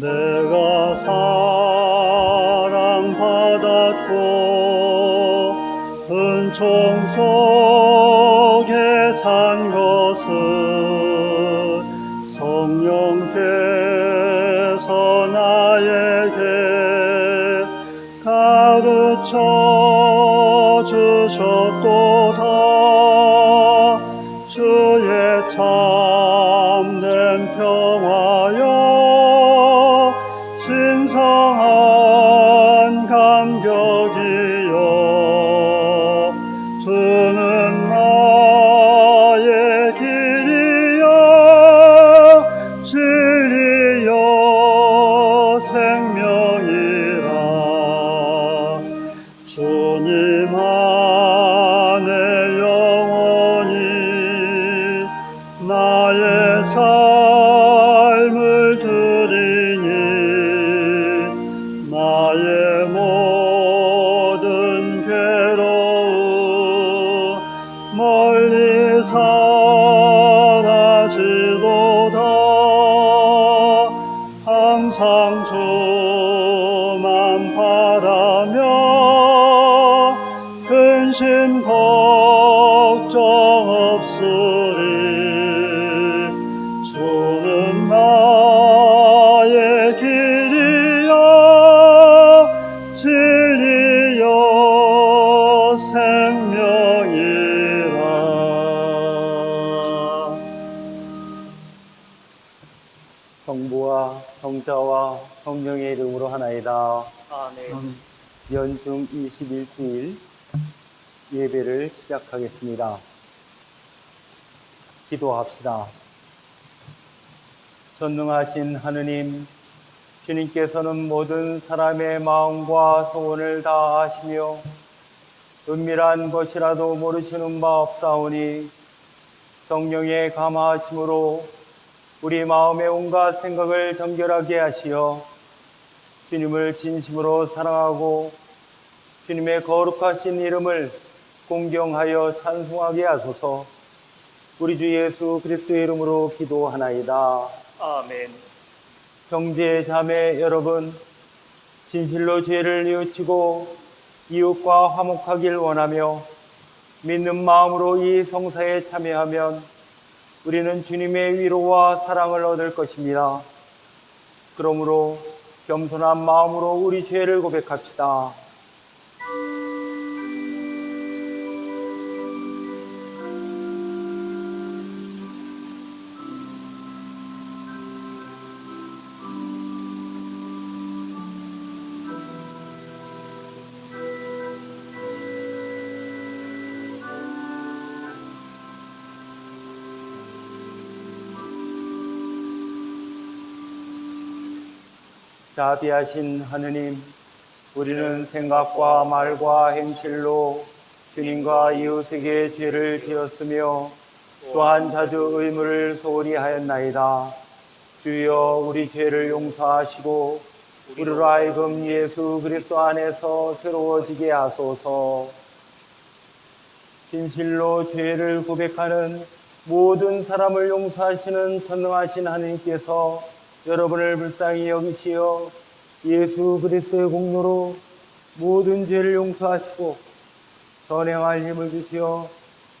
내가 사랑받았고 은총 속에 산 것은 성령께서 나에게 가르쳐 주셨도다. 주의 참된 평화여 신성한 감격이여 주는 나의 길이여 진리여 생명이라. 주님 안에 영원히 나의 삶을 드리니 나의 모든 괴로움 멀리 사라지도다. 항상 주만 바라며 근심 걱정 없으리. 주는 나의 길이여 진리여 생명이라. 성부와 성자와 성령의 이름으로 하나이다. 아멘. 연중 21주일 예배를 시작하겠습니다. 기도합시다. 전능하신 하느님, 주님께서는 모든 사람의 마음과 소원을 다 아시며 은밀한 것이라도 모르시는 바 없사오니 성령의 감화하심으로 우리 마음의 온갖 생각을 정결하게 하시어 주님을 진심으로 사랑하고 주님의 거룩하신 이름을 공경하여 찬송하게 하소서. 우리 주 예수 그리스도의 이름으로 기도하나이다. 아멘. 형제 자매 여러분, 진실로 죄를 뉘우치고 이웃과 화목하길 원하며 믿는 마음으로 이 성사에 참여하면 우리는 주님의 위로와 사랑을 얻을 것입니다. 그러므로 겸손한 마음으로 우리 죄를 고백합시다. 자비하신 하느님, 우리는 생각과 말과 행실로 주님과 이웃에게 죄를 지었으며 또한 자주 의무를 소홀히 하였나이다. 주여, 우리 죄를 용서하시고 우리로 하여금 예수 그리스도 안에서 새로워지게 하소서. 진실로 죄를 고백하는 모든 사람을 용서하시는 전능하신 하느님께서 여러분을 불쌍히 여기시어 예수 그리스도의 공로로 모든 죄를 용서하시고 전행할 힘을 주시어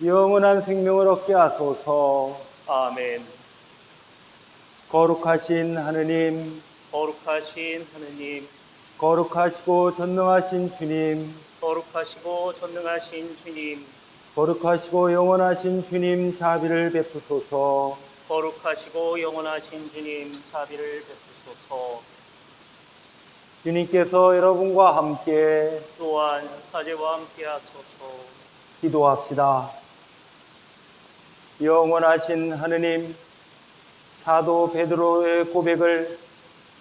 영원한 생명을 얻게 하소서. 아멘. 거룩하신 하느님, 거룩하신 하느님, 거룩하시고 전능하신 주님, 거룩하시고 전능하신 주님, 거룩하시고 영원하신 주님, 자비를 베푸소서. 거룩하시고 영원하신 주님, 자비를 베푸소서. 주님께서 여러분과 함께 또한 사제와 함께 하소서. 기도합시다. 영원하신 하느님, 사도 베드로의 고백을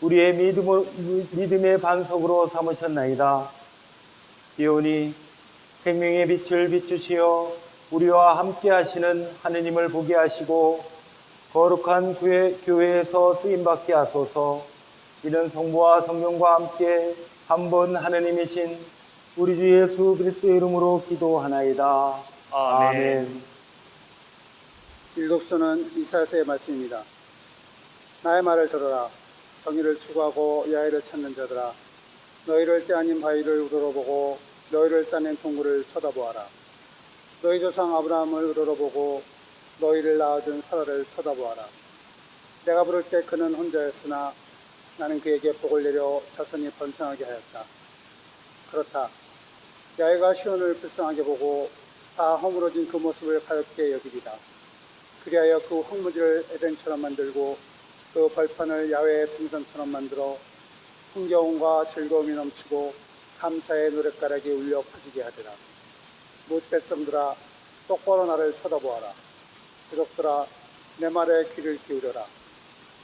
우리의 믿음의 반석으로 삼으셨나이다. 이오니 생명의 빛을 비추시어 우리와 함께 하시는 하느님을 보게 하시고 거룩한 교회에서 쓰임받게 하소서. 이는 성부와 성령과 함께 한 분 하느님이신 우리 주 예수 그리스도의 이름으로 기도하나이다. 아멘. 일독서는 이사야서의 말씀입니다. 나의 말을 들어라. 정의를 추구하고 야훼를 찾는 자들아, 너희를 때 아닌 바위를 우러러보고 너희를 따낸 동굴을 쳐다보아라. 너희 조상 아브라함을 우러러보고 너희를 낳아준 사라를 쳐다보아라. 내가 부를 때 그는 혼자였으나 나는 그에게 복을 내려 자손이 번성하게 하였다. 그렇다. 야훼가 시온을 불쌍하게 보고 다 허물어진 그 모습을 가볍게 여기리라. 그리하여 그 황무지를 에덴처럼 만들고 그 벌판을 야훼의 동산처럼 만들어 흥겨움과 즐거움이 넘치고 감사의 노랫가락이 울려 퍼지게 하리라. 뭇 백성들아, 똑바로 나를 쳐다보아라. 부족들아, 내 말에 귀를 기울여라.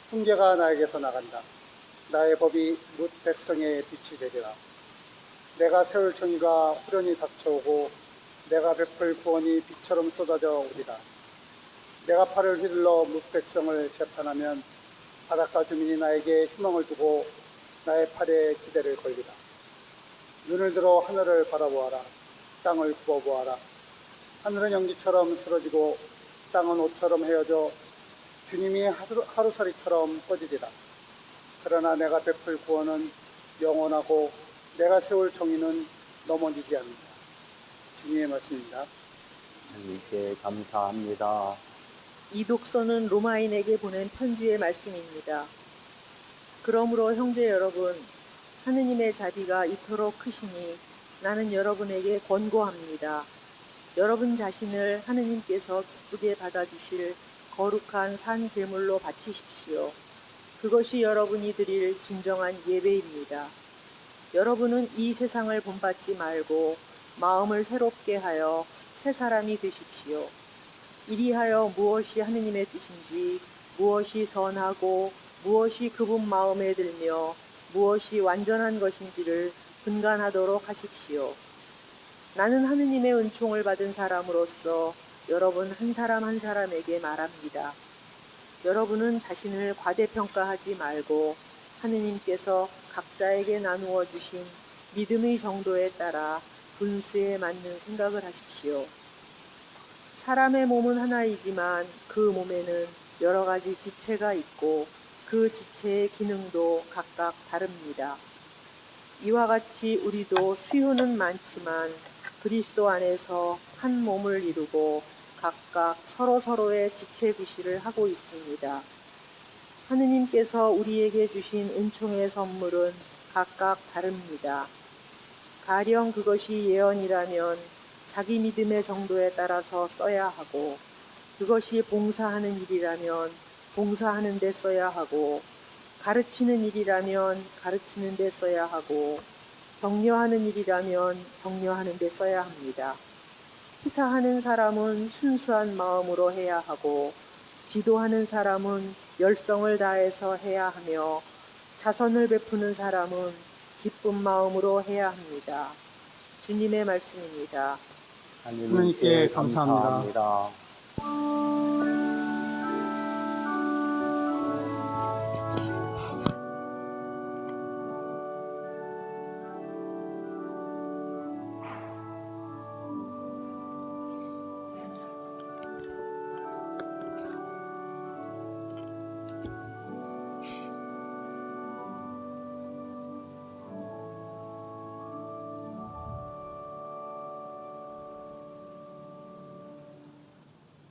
훈계가 나에게서 나간다. 나의 법이 뭇 백성의 빛이 되리라. 내가 세울 정의가 후련히 닥쳐오고 내가 베풀 구원이 빛처럼 쏟아져 오리라. 내가 팔을 휘둘러 뭇 백성을 재판하면 바닷가 주민이 나에게 희망을 두고 나의 팔에 기대를 걸리라. 눈을 들어 하늘을 바라보아라. 땅을 굽어보아라. 하늘은 연기처럼 쓰러지고 땅은 옷처럼 헤어져 주님이 하루살이처럼 꺼지리라. 그러나 내가 베풀 구원은 영원하고 내가 세울 정의는 넘어지지 않는다. 주님의 말씀입니다. 하나님께 감사합니다. 이 독서는 로마인에게 보낸 편지의 말씀입니다. 그러므로 형제 여러분, 하느님의 자비가 이토록 크시니 나는 여러분에게 권고합니다. 여러분 자신을 하느님께서 기쁘게 받아주실 거룩한 산 제물로 바치십시오. 그것이 여러분이 드릴 진정한 예배입니다. 여러분은 이 세상을 본받지 말고 마음을 새롭게 하여 새 사람이 되십시오. 이리하여 무엇이 하느님의 뜻인지, 무엇이 선하고 무엇이 그분 마음에 들며 무엇이 완전한 것인지를 분간하도록 하십시오. 나는 하느님의 은총을 받은 사람으로서 여러분 한 사람 한 사람에게 말합니다. 여러분은 자신을 과대평가하지 말고 하느님께서 각자에게 나누어 주신 믿음의 정도에 따라 분수에 맞는 생각을 하십시오. 사람의 몸은 하나이지만 그 몸에는 여러 가지 지체가 있고 그 지체의 기능도 각각 다릅니다. 이와 같이 우리도 수요는 많지만 그리스도 안에서 한 몸을 이루고 각각 서로서로의 지체 구실을 하고 있습니다. 하느님께서 우리에게 주신 은총의 선물은 각각 다릅니다. 가령 그것이 예언이라면 자기 믿음의 정도에 따라서 써야 하고, 그것이 봉사하는 일이라면 봉사하는 데 써야 하고, 가르치는 일이라면 가르치는 데 써야 하고, 격려하는 일이라면 격려하는 데 써야 합니다. 희사하는 사람은 순수한 마음으로 해야 하고, 지도하는 사람은 열성을 다해서 해야 하며, 자선을 베푸는 사람은 기쁜 마음으로 해야 합니다. 주님의 말씀입니다. 하나님께 감사합니다.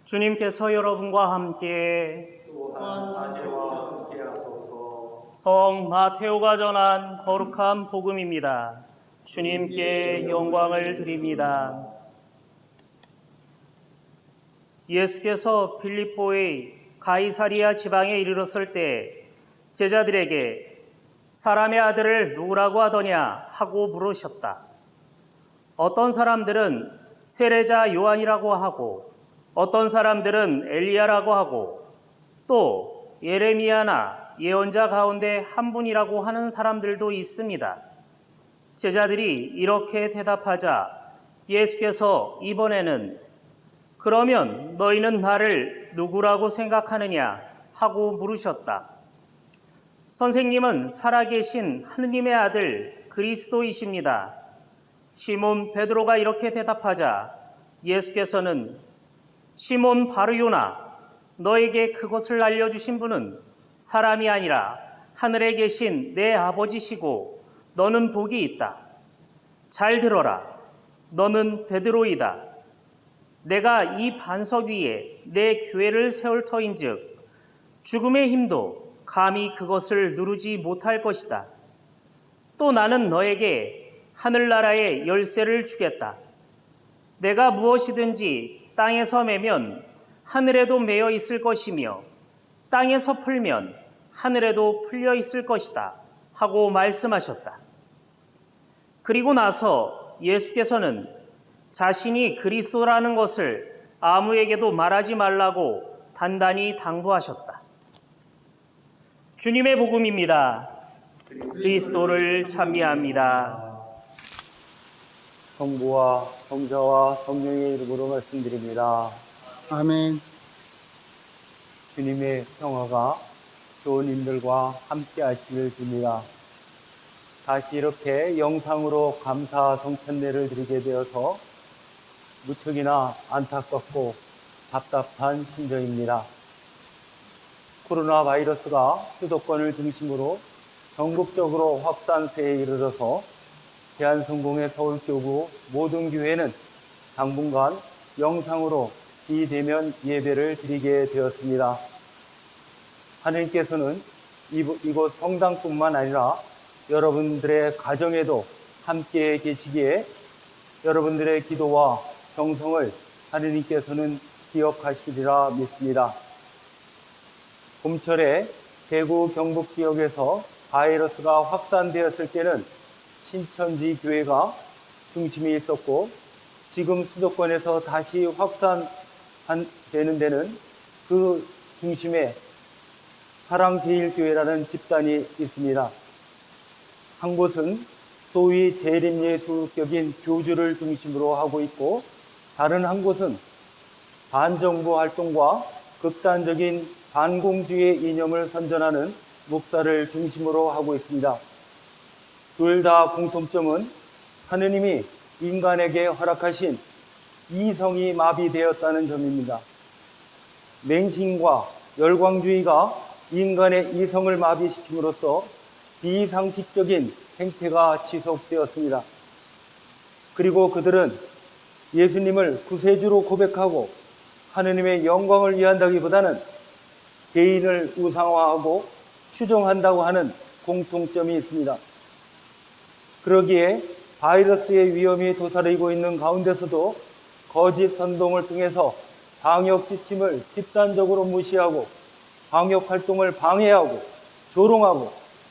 주님께서 여러분과 함께 또한 사제와 함께하소서. 성 마테오가 전한 거룩한 복음입니다. 주님께 영광을 드립니다. 예수께서 빌립보의 가이사리아 지방에 이르렀을 때 제자들에게 사람의 아들을 누구라고 하더냐 하고 물으셨다. 어떤 사람들은 세례자 요한이라고 하고, 어떤 사람들은 엘리야라고 하고, 또 예레미야나 예언자 가운데 한 분이라고 하는 사람들도 있습니다. 제자들이 이렇게 대답하자 예수께서 이번에는 그러면 너희는 나를 누구라고 생각하느냐 하고 물으셨다. 선생님은 살아계신 하느님의 아들 그리스도이십니다. 시몬 베드로가 이렇게 대답하자 예수께서는 시몬 바르요나, 너에게 그것을 알려주신 분은 사람이 아니라 하늘에 계신 내 아버지시고 너는 복이 있다. 잘 들어라. 너는 베드로이다. 내가 이 반석 위에 내 교회를 세울 터인즉 죽음의 힘도 감히 그것을 누르지 못할 것이다. 또 나는 너에게 하늘나라의 열쇠를 주겠다. 내가 무엇이든지 땅에서 매면 하늘에도 매여 있을 것이며 땅에서 풀면 하늘에도 풀려 있을 것이다 하고 말씀하셨다. 그리고 나서 예수께서는 자신이 그리스도라는 것을 아무에게도 말하지 말라고 단단히 당부하셨다. 주님의 복음입니다. 그리스도를 찬미합니다. 성부와 성자와 성령의 이름으로 말씀드립니다. 아멘. 주님의 평화가 교우님들과 함께 하시길 빕니다. 다시 이렇게 영상으로 감사 성찬례를 드리게 되어서 무척이나 안타깝고 답답한 심정입니다. 코로나 바이러스가 수도권을 중심으로 전국적으로 확산세에 이르러서 대한성공회 서울교구 모든 교회는 당분간 영상으로 비대면 예배를 드리게 되었습니다. 하느님께서는 이곳 성당뿐만 아니라 여러분들의 가정에도 함께 계시기에 여러분들의 기도와 정성을 하느님께서는 기억하시리라 믿습니다. 봄철에 대구 경북 지역에서 바이러스가 확산되었을 때는 신천지 교회가 중심이 있었고 지금 수도권에서 다시 확산되는 데는 그 중심에 사랑제일교회라는 집단이 있습니다. 한 곳은 소위 재림예수격인 교주를 중심으로 하고 있고 다른 한 곳은 반정부 활동과 극단적인 반공주의 이념을 선전하는 목사를 중심으로 하고 있습니다. 둘 다 공통점은 하느님이 인간에게 허락하신 이성이 마비되었다는 점입니다. 맹신과 열광주의가 인간의 이성을 마비시킴으로써 비상식적인 행태가 지속되었습니다. 그리고 그들은 예수님을 구세주로 고백하고 하느님의 영광을 위한다기보다는 개인을 우상화하고 추종한다고 하는 공통점이 있습니다. 그러기에 바이러스의 위험이 도사리고 있는 가운데서도 거짓 선동을 통해서 방역 지침을 집단적으로 무시하고 방역 활동을 방해하고 조롱하고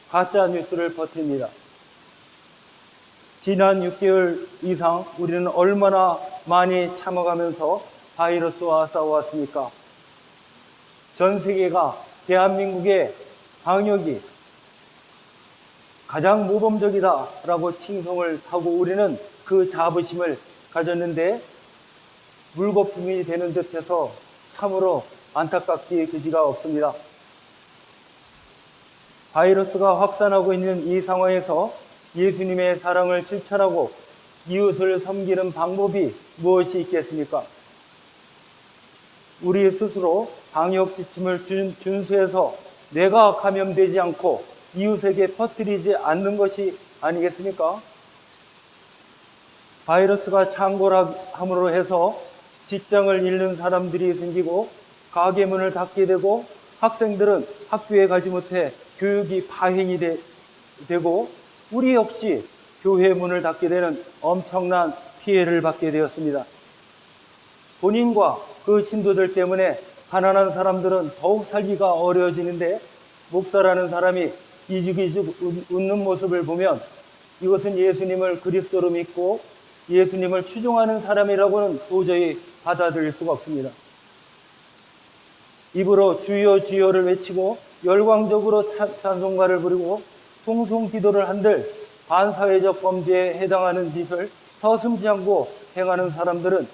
가짜 뉴스를 퍼뜨립니다. 지난 6개월 이상 우리는 얼마나 많이 참아가면서 바이러스와 싸워왔습니까? 전 세계가 대한민국의 방역이 가장 모범적이다라고 칭송을 하고 우리는 그 자부심을 가졌는데 물거품이 되는 듯해서 참으로 안타깝기 그지가 없습니다. 바이러스가 확산하고 있는 이 상황에서 예수님의 사랑을 실천하고 이웃을 섬기는 방법이 무엇이 있겠습니까? 우리 스스로 방역 지침을 준수해서 내가 감염되지 않고 이웃에게 퍼뜨리지 않는 것이 아니겠습니까? 바이러스가 창궐함으로 해서 직장을 잃는 사람들이 생기고 가게 문을 닫게 되고 학생들은 학교에 가지 못해 교육이 파행이 되고 우리 역시 교회 문을 닫게 되는 엄청난 피해를 받게 되었습니다. 본인과 그 신도들 때문에 가난한 사람들은 더욱 살기가 어려워지는데 목사라는 사람이 이죽이죽 웃는 모습을 보면 이것은 예수님을 그리스도로 믿고 예수님을 추종하는 사람이라고는 도저히 받아들일 수가 없습니다. 입으로 주여 주여를 외치고 열광적으로 찬송가를 부르고 통성 기도를 한들 반사회적 범죄에 해당하는 짓을 서슴지 않고 행하는 사람들은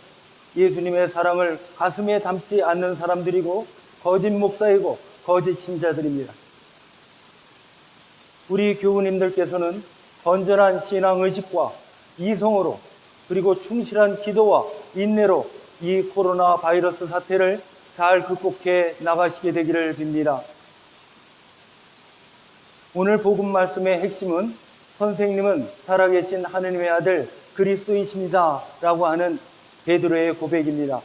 예수님의 사랑을 가슴에 담지 않는 사람들이고 거짓 목사이고 거짓 신자들입니다. 우리 교우님들께서는 건전한 신앙의식과 이성으로 그리고 충실한 기도와 인내로 이 코로나 바이러스 사태를 잘 극복해 나가시게 되기를 빕니다. 오늘 복음 말씀의 핵심은 선생님은 살아계신 하느님의 아들 그리스도이십니다 라고 하는 베드로의 고백입니다.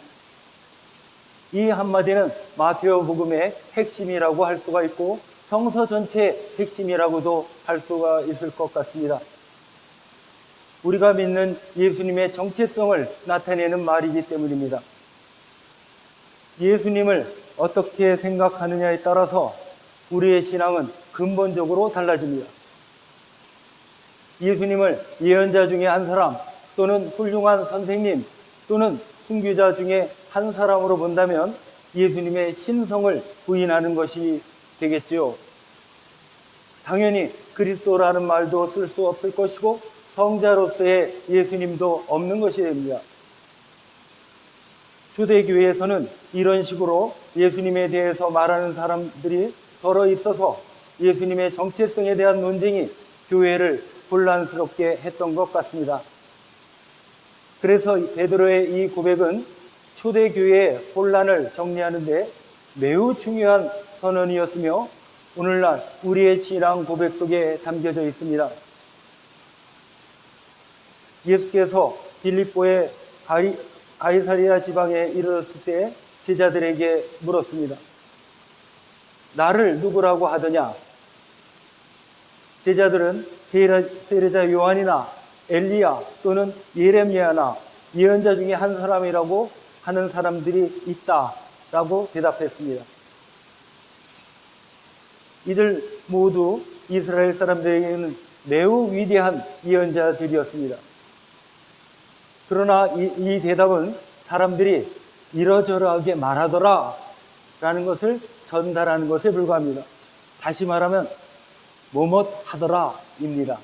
이 한마디는 마테오 복음의 핵심이라고 할 수가 있고 성서 전체의 핵심이라고도 할 수가 있을 것 같습니다. 우리가 믿는 예수님의 정체성을 나타내는 말이기 때문입니다. 예수님을 어떻게 생각하느냐에 따라서 우리의 신앙은 근본적으로 달라집니다. 예수님을 예언자 중에 한 사람 또는 훌륭한 선생님 또는 순교자 중에 한 사람으로 본다면 예수님의 신성을 부인하는 것이 되겠지요. 당연히 그리스도라는 말도 쓸 수 없을 것이고 성자로서의 예수님도 없는 것이 됩니다. 초대교회에서는 이런 식으로 예수님에 대해서 말하는 사람들이 더러 있어서 예수님의 정체성에 대한 논쟁이 교회를 혼란스럽게 했던 것 같습니다. 그래서 베드로의 이 고백은 초대교회의 혼란을 정리하는데 매우 중요한 선언이었으며 오늘날 우리의 신앙 고백 속에 담겨져 있습니다. 예수께서 빌립보의 가이사리아 지방에 이르렀을 때 제자들에게 물었습니다. 나를 누구라고 하더냐? 제자들은 세례자 요한이나 엘리야 또는 예레미야나 예언자 중에 한 사람이라고 하는 사람들이 있다라고 대답했습니다. 이들 모두 이스라엘 사람들에게는 매우 위대한 예언자들이었습니다. 그러나 이 대답은 사람들이 이러저러하게 말하더라 라는 것을 전달하는 것에 불과합니다. 다시 말하면 뭐뭇 하더라 입니다.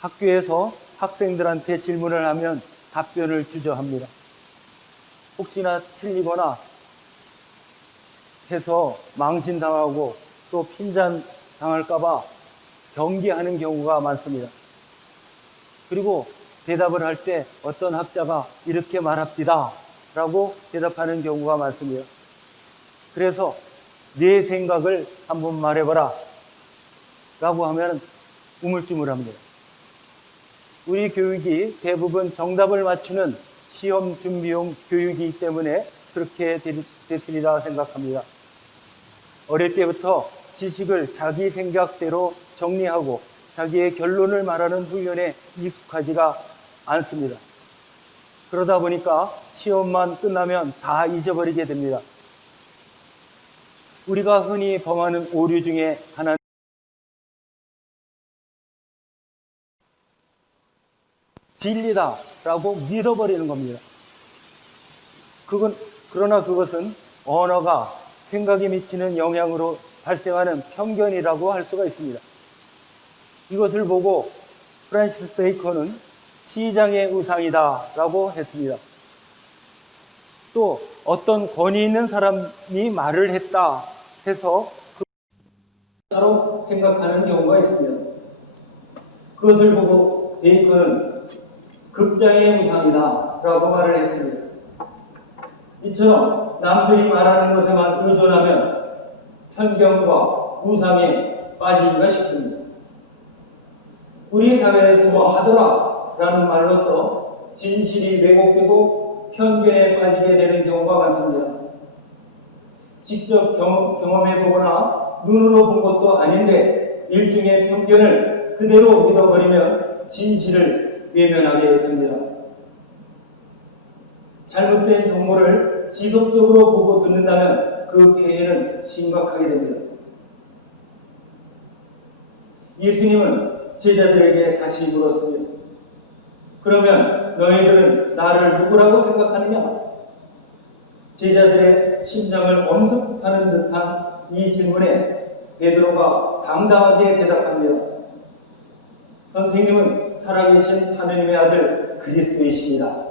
학교에서 학생들한테 질문을 하면 답변을 주저합니다. 혹시나 틀리거나 해서 망신당하고 또 핀잔당할까봐 경계하는 경우가 많습니다. 그리고 대답을 할 때 어떤 학자가 이렇게 말합니다 라고 대답하는 경우가 많습니다. 그래서 내 생각을 한번 말해봐라 라고 하면 우물쭈물합니다. 우리 교육이 대부분 정답을 맞추는 시험 준비용 교육이기 때문에 그렇게 됐으리라 생각합니다. 어릴 때부터 지식을 자기 생각대로 정리하고 자기의 결론을 말하는 훈련에 익숙하지가 않습니다. 그러다 보니까 시험만 끝나면 다 잊어버리게 됩니다. 우리가 흔히 범하는 오류 중에 하나는 진리다라고 믿어버리는 겁니다. 그러나 그것은 언어가 생각에 미치는 영향으로 발생하는 편견이라고 할 수가 있습니다. 이것을 보고 프란시스 베이컨은 시장의 우상이다라고 했습니다. 또 어떤 권위 있는 사람이 말을 했다 해서 그로 생각하는 경우가 있습니다. 그것을 보고 베이컨은 극장의 우상이다라고 말을 했습니다. 이처럼 남들이 말하는 것에만 의존하면 편견과 우상에 빠지기가 쉽습니다. 우리 사회에서 뭐 하더라 라는 말로서 진실이 왜곡되고 편견에 빠지게 되는 경우가 많습니다. 직접 경험해보거나 눈으로 본 것도 아닌데 일종의 편견을 그대로 믿어버리면 진실을 외면하게 됩니다. 잘못된 정보를 지속적으로 보고 듣는다면 그 폐해는 심각하게 됩니다. 예수님은 제자들에게 다시 물었습니다. 그러면 너희들은 나를 누구라고 생각하느냐? 제자들의 심장을 엄습하는 듯한 이 질문에 베드로가 당당하게 대답합니다. 선생님은 살아계신 하느님의 아들 그리스도이십니다.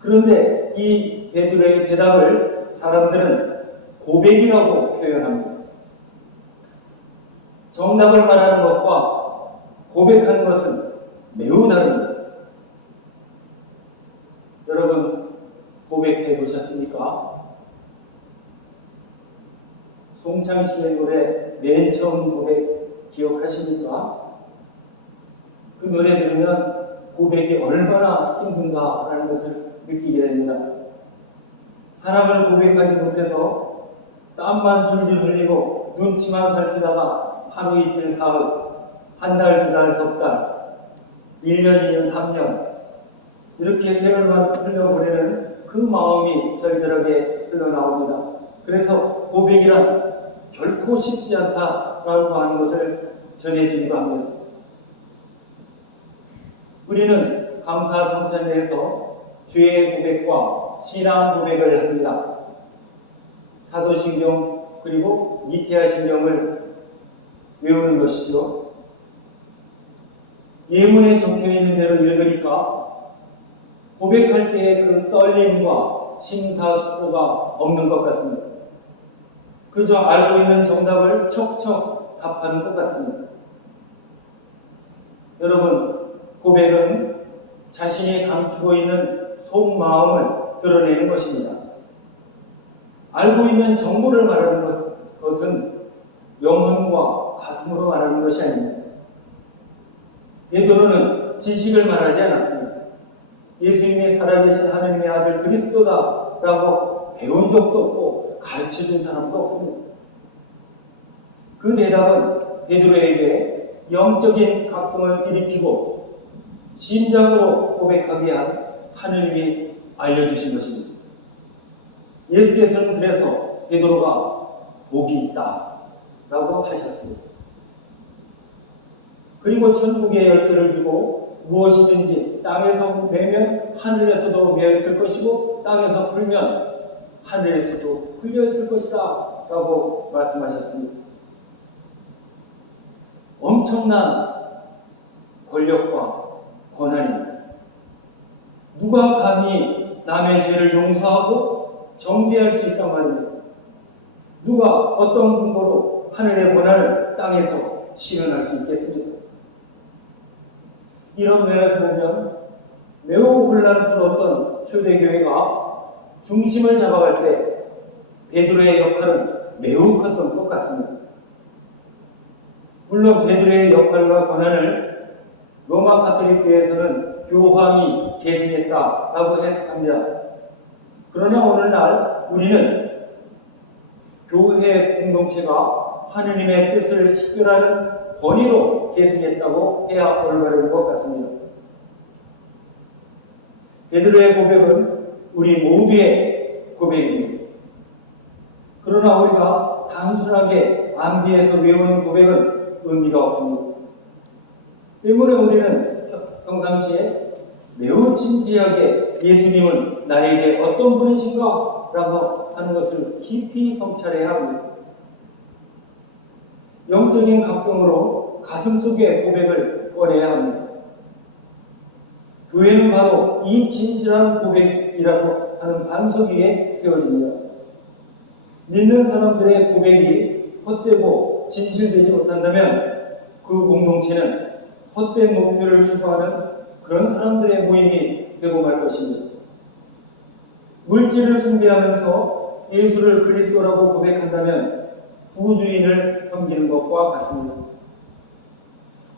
그런데 이 베드로의 대답을 사람들은 고백이라고 표현합니다. 정답을 말하는 것과 고백하는 것은 매우 다릅니다. 여러분 고백해 보셨습니까? 송창식의 노래 맨 처음 고백 기억하십니까? 그 노래 들으면 고백이 얼마나 힘든가라는 것을 느끼게 됩니다. 사랑을 고백하지 못해서 땀만 줄줄 흘리고 눈치만 살피다가 하루 이틀 사흘, 한 달, 두 달, 석 달, 1년, 2년, 3년 이렇게 세월만 흘려보내는 그 마음이 절절하게 흘러나옵니다. 그래서 고백이란 결코 쉽지 않다라고 하는 것을 전해주기도 합니다. 우리는 감사 성찬에서 죄의 고백과 신앙 고백을 합니다. 사도신경 그리고 니케아신경을 외우는 것이죠. 예문에 적혀있는 대로 읽으니까 고백할 때의 그 떨림과 심사숙고가 없는 것 같습니다. 그저 알고 있는 정답을 척척 답하는 것 같습니다. 여러분, 고백은 자신이 감추고 있는 속마음을 드러내는 것입니다. 알고 있는 정보를 말하는 것은 영혼과 가슴으로 말하는 것이 아닙니다. 베드로는 지식을 말하지 않았습니다. 예수님이 살아계신 하나님의 아들 그리스도다라고 배운 적도 없고 가르쳐준 사람도 없습니다. 그 대답은 베드로에게 영적인 각성을 일으키고 심장으로 고백하게 한 하느님이 알려주신 것입니다. 예수께서는 그래서 베드로가 복이 있다 라고 하셨습니다. 그리고 천국의 열쇠를 주고 무엇이든지 땅에서 매면 하늘에서도 매어 있을 것이고 땅에서 풀면 하늘에서도 풀려 있을 것이다 라고 말씀하셨습니다. 엄청난 권력과 권한입니다. 누가 감히 남의 죄를 용서하고 정죄할 수 있단 말입니다. 누가 어떤 근거로 하늘의 권한을 땅에서 실현할 수 있겠습니까? 이런 면에서 보면 매우 혼란스러웠던 초대교회가 중심을 잡아갈 때 베드로의 역할은 매우 컸던 것 같습니다. 물론 베드로의 역할과 권한을 로마 가톨릭 교회에서는 교황이 계승했다라고 해석합니다. 그러나 오늘날 우리는 교회 공동체가 하느님의 뜻을 식별하는 권위로 계승했다고 해야 올바른 것 같습니다. 베드로의 고백은 우리 모두의 고백입니다. 그러나 우리가 단순하게 암기해서 외우는 고백은 의미가 없습니다. 때문에 우리는 평상시에 매우 진지하게 예수님은 나에게 어떤 분이신가? 라고 하는 것을 깊이 성찰해야 합니다. 영적인 각성으로 가슴속의 고백을 꺼내야 합니다. 교회는 바로 이 진실한 고백이라고 하는 반석 위에 세워집니다. 믿는 사람들의 고백이 헛되고 진실되지 못한다면 그 공동체는 헛된 목표를 추구하는 그런 사람들의 모임이 되고 말 것입니다. 물질을 숭배하면서 예수를 그리스도라고 고백한다면 부주인을 섬기는 것과 같습니다.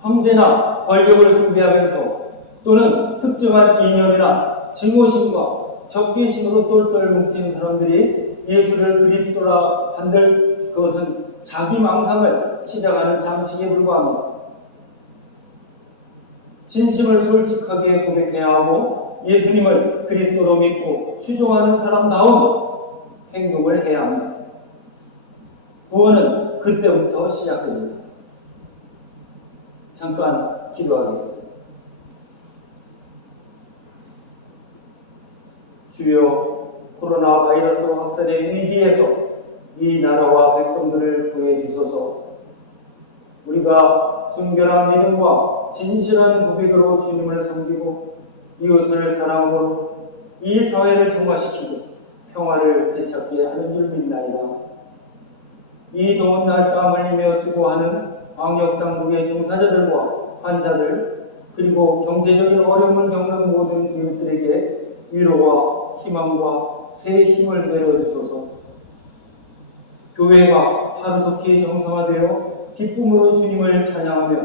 황제나 권력을 숭배하면서 또는 특정한 이념이나 증오심과 적개심으로 똘똘 뭉친 사람들이 예수를 그리스도라 한들 그것은 자기 망상을 치장하는 장식에 불과합니다. 진심을 솔직하게 고백해야 하고 예수님을 그리스도로 믿고 추종하는 사람다운 행동을 해야 합니다. 구원은 그때부터 시작됩니다. 잠깐 기도하겠습니다. 주여, 코로나 바이러스 확산의 위기에서 이 나라와 백성들을 구해주소서. 우리가 순결한 믿음과 진실한 고백으로 주님을 섬기고 이웃을 사랑으로 이 사회를 정화시키고 평화를 되찾게 하는 줄 믿나이다. 이 더운 날 땀 흘리며 수고하는 방역당국의 종사자들과 환자들 그리고 경제적인 어려움을 겪는 모든 이웃들에게 위로와 희망과 새 힘을 내려주소서. 교회가 하루속히 정상화되어 기쁨으로 주님을 찬양하며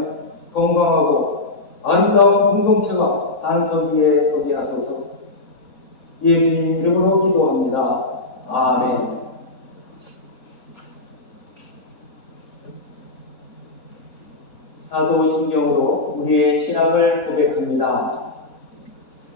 건강하고 아름다운 공동체가 반석 위에 서게 하소서. 예수님 이름으로 기도합니다. 아멘. 사도신경으로 우리의 신앙을 고백합니다.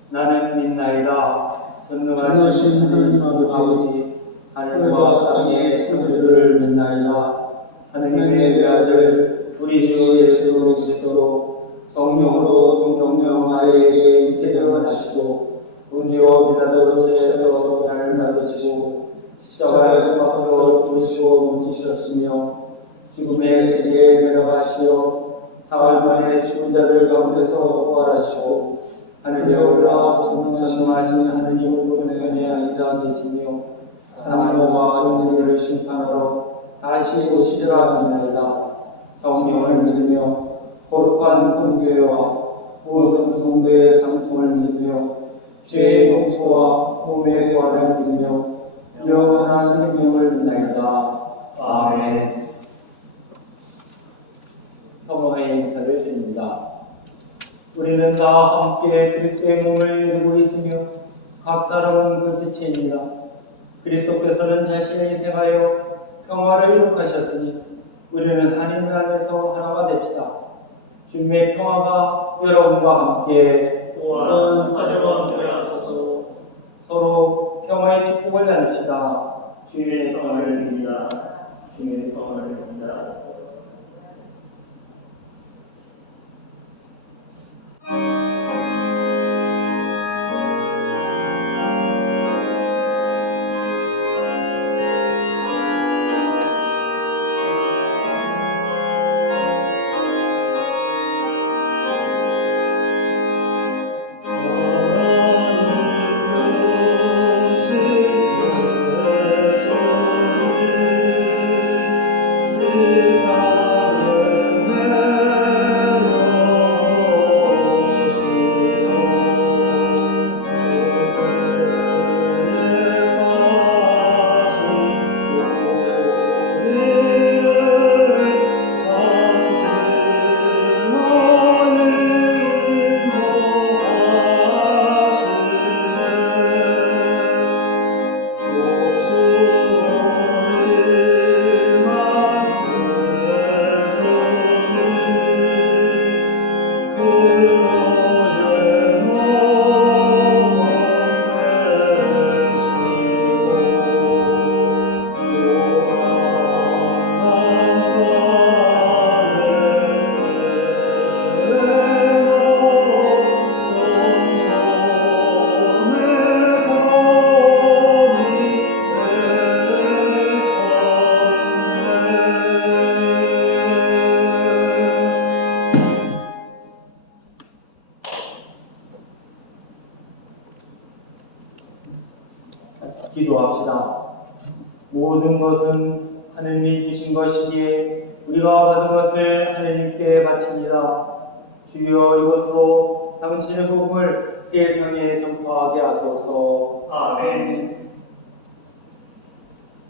나는 믿나이다. 전능하신 하나님 아버지, 하늘과 땅의 창조주를 믿나이다. 하느님의 외아들 우리 주 예수 그리스도 성령으로 동정명하에게 잉태되어 하시고 은지와 비단으로 죄에서 고난을 받으시고 십자가에 못 박혀 죽으시고 묻히셨으며 죽음의 세계에 내려가시어 사흘 만에 죽은 자들 가운데서 부활하시고 하늘에 올라 전능하신 하느님 오른편에 앉아 계시며 사람과 존재를 심판하러 다시 오시리라 믿나이다. 성령을 믿으며 거룩한 공교회와 모든 성도의 상통을 믿으며 죄의 용서와 몸의 구원을 믿으며 영원한 생명을 믿나이다. 아멘. 평화의 인사를 드립니다. 우리는 다 함께 그리스도의 몸을 이루고 있으며 각 사람은 그 지체입니다. 그리스도께서는 자신의 인생하여 평화를 이룩하셨으니 우리는 하나님 안에서 하나가 됩시다. 주님의 평화가 여러분과 함께 또한 사제와 함께 하소서. 서로 평화의 축복을 나눕시다. 주님의 평화를 빕니다. 주님의 평화를 빕니다. 기도합시다. 모든 것은 하느님이 주신 것이기에 우리가 받은 것을 하느님께 바칩니다. 주여 이것으로 당신의 복음을 세상에 전파하게 하소서. 아멘.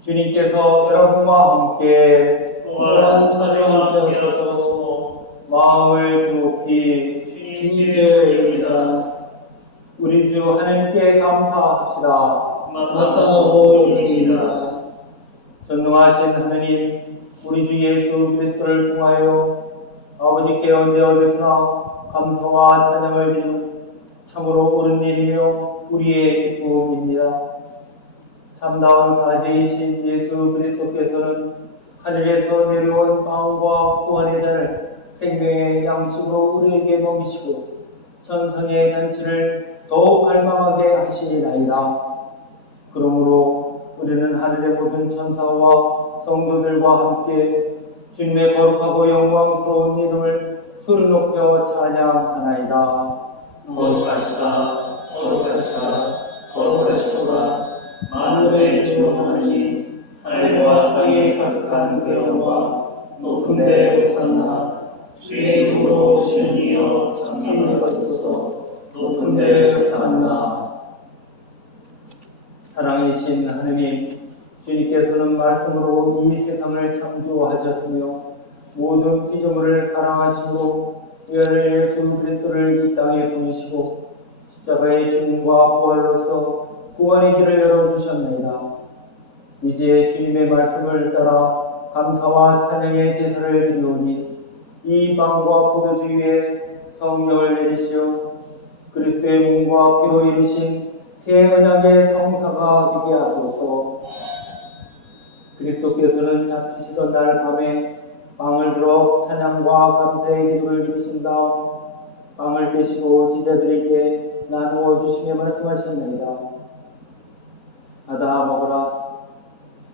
주님께서 여러분과 함께 또한 사제와 함께 하소서. 마음을 높이 주님께 올립니다. 우리 주 하나님께 감사합시다. 마땅하고 일입니다. 전능하신 하느님, 우리 주 예수 그리스도를 통하여 아버지께 언제 어디서나 감사와 찬양을 드리는 참으로 옳은 일이며 우리의 기쁨입니다. 참다운 사제이신 예수 그리스도께서는 하늘에서 내려온 빵과 구원의 잔을 생명의 양식으로 우리에게 먹이시고 천상의 잔치를 더욱 갈망하게 하시나이다. 그러므로 우리는 하늘의 모든 천사와 성도들과 함께 주님의 거룩하고 영광스러운 이름을 소리 높여 찬양하나이다. 거룩하시다, 거룩하시다, 거룩하시도다. 만물의 주 하나님, 하늘과 땅에 가득한 그 영광, 높은 데 호산나. 주의 이름으로 오시는 이여 참여하소서. 높은 데 호산나. 사랑이신 하느님, 주님께서는 말씀으로 이 세상을 창조하셨으며 모든 피조물을 사랑하심으로 외아들 예수 그리스도를 이 땅에 보내시고 십자가의 죽음과 부활로서 구원의 길을 열어주셨나이다. 이제 주님의 말씀을 따라 감사와 찬양의 제사를 드리오니 이 빵과 포도주 위에 성령을 내리시어 그리스도의 몸과 피로 이루신 새 언약의 성사가 되게 하소서. 그리스도께서는 잡히시던 날 밤에 빵을 들어 찬양과 감사의 기도를 드리신 다음 빵을 떼시고 제자들에게 나누어 주시며 말씀하셨나이다. 받아 먹어라.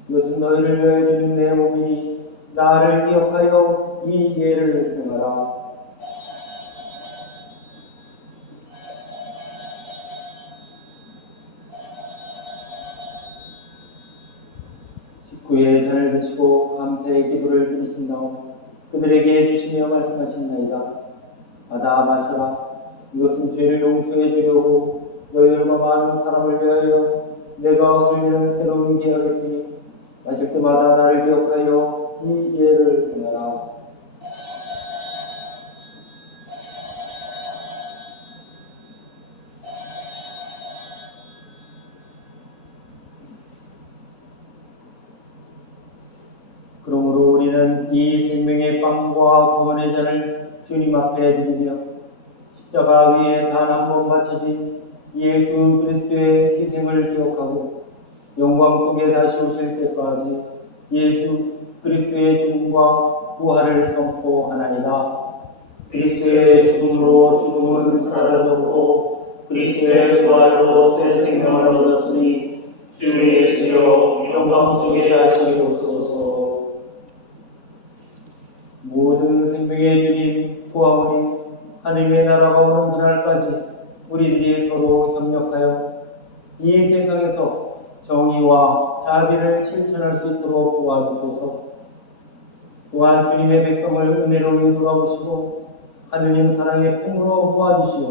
이것은 너희를 위하여 주는 내 몸이니 나를 기억하여 이 예를 행하라. 식후에 잔을 드시고 감사의 기도를 드리신 다음 그들에게 주시며 말씀하셨나이다. 받아 마셔라. 이것은 죄를 용서해 주려고 너희들과 많은 사람을 위하여 내가 흘리는 새로운 계약의 피니 마실 때마다 나를 기억하여 이 예를 행하라. 그러므로 우리는 이 생명의 빵과 구원의 잔을 주님 앞에 드리며 십자가 위에 단 한 번 바쳐진 예수 그리스도의 희생을 기억하고 영광 속에 다시 오실 때까지 예수 그리스도의 죽음과 부활을 선포하나이다. 그리스도의 죽음으로 죽음은 사라졌고 그리스도의 부활로 새 생명을 얻었으니 주 예수여 영광 속에 다시 오소서. 모든 생명의 주님 구하오니 하느님의 나라가 오는 그날까지 우리들이 서로 협력하여 이 세상에서 정의와 자비를 실천할 수 있도록 도와주소서. 또한 주님의 백성을 은혜로 인도하시고 하느님 사랑의 품으로 모아주시어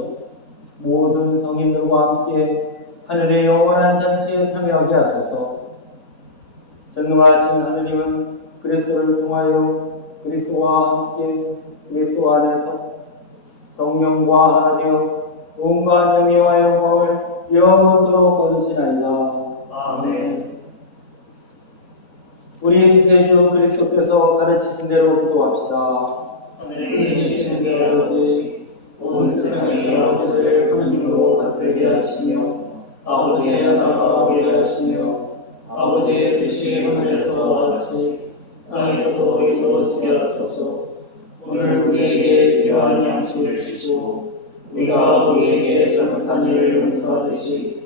모든 성인들과 함께 하늘의 영원한 잔치에 참여하게 하소서. 전능하신 하느님은 그리스도를 통하여 그리스도와 함께 그리스도 안에서 성령과 하나 되어 온갖 영예와 영광을 영원토록 얻으시나이다. 아멘. 우리 구세주 그리스도께서 가르치신 대로 기도합시다. 하늘에 계시는 내 아버지, 온 세상의 아버지를 하나님으로 받들게 하시며 아버지의 나라가 오게 하시며 아버지의 뜻이 하늘에서 같이 땅에서도 이루어지게 하소서. 오늘 우리에게 필요한 양식을 주시고 우리가 우리에게 잘못한 일을 용서하듯이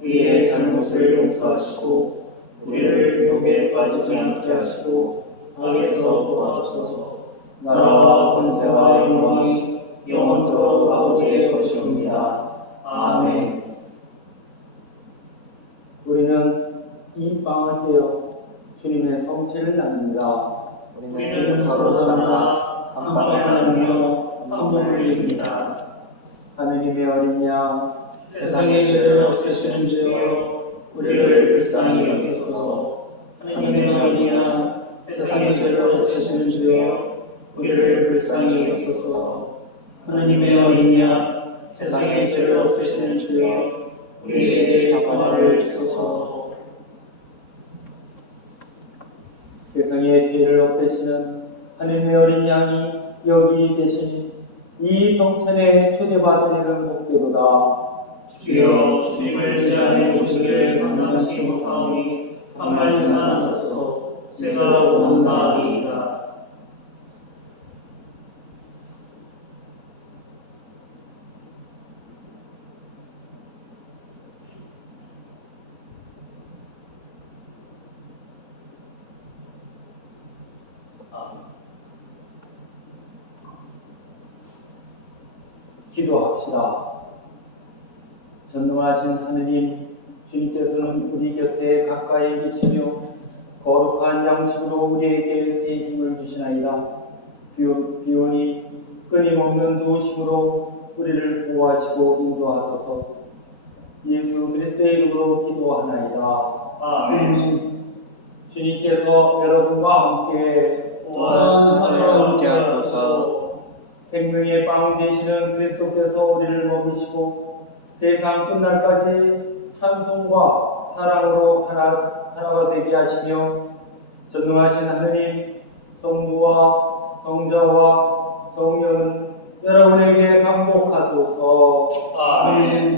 우리의 잘못을 용서하시고 우리를 유혹에 빠지지 않게 하시고 악에서 도와주소서. 나라와 권세와 영광이 영원토록 아버지의 것이옵니다. 아멘. 우리는 이 빵을 떼어 주님의 성체를 나눕니다. 우리는 서로 하나 한 빵을 나누며 한 몸을 이룹니다. 하느님의 어린 양 세상의 죄를 없애시는 주여 우리를 불쌍히 여기소서. 하나님의 어린 양 세상의 죄를 없애시는 주여 우리를 불쌍히 여기소서. 하나님의 어린 양 세상의 죄를 없애시는 주여 우리에게 평화를 주소서. 세상의 죄를 없애시는 하느님의 어린 양이 여기 계시니 이 성찬에 초대받으리는 복되도다. 주여 주님을 제 안에 모시기를 감당치 못하오니 한 말씀만 하소서. 제가 원하나이다. 기도합시다. 전능하신 하느님, 주님께서는 우리 곁에 가까이 계시며 거룩한 양식으로 우리에게 새 힘을 주시나이다. 비오니 끊임없는 도우심으로 우리를 보호하시고 인도하소서. 예수 그리스도의 이름으로 기도하나이다. 아멘. 주님께서 여러분과 함께 함께 하소서. 생명의 빵 되시는 그리스도께서 우리를 먹이시고 세상 끝날까지 찬송과 사랑으로 하나가 되게 하시며 전능하신 하느님 성부와 성자와 성령은 여러분에게 강복하소서. 아멘.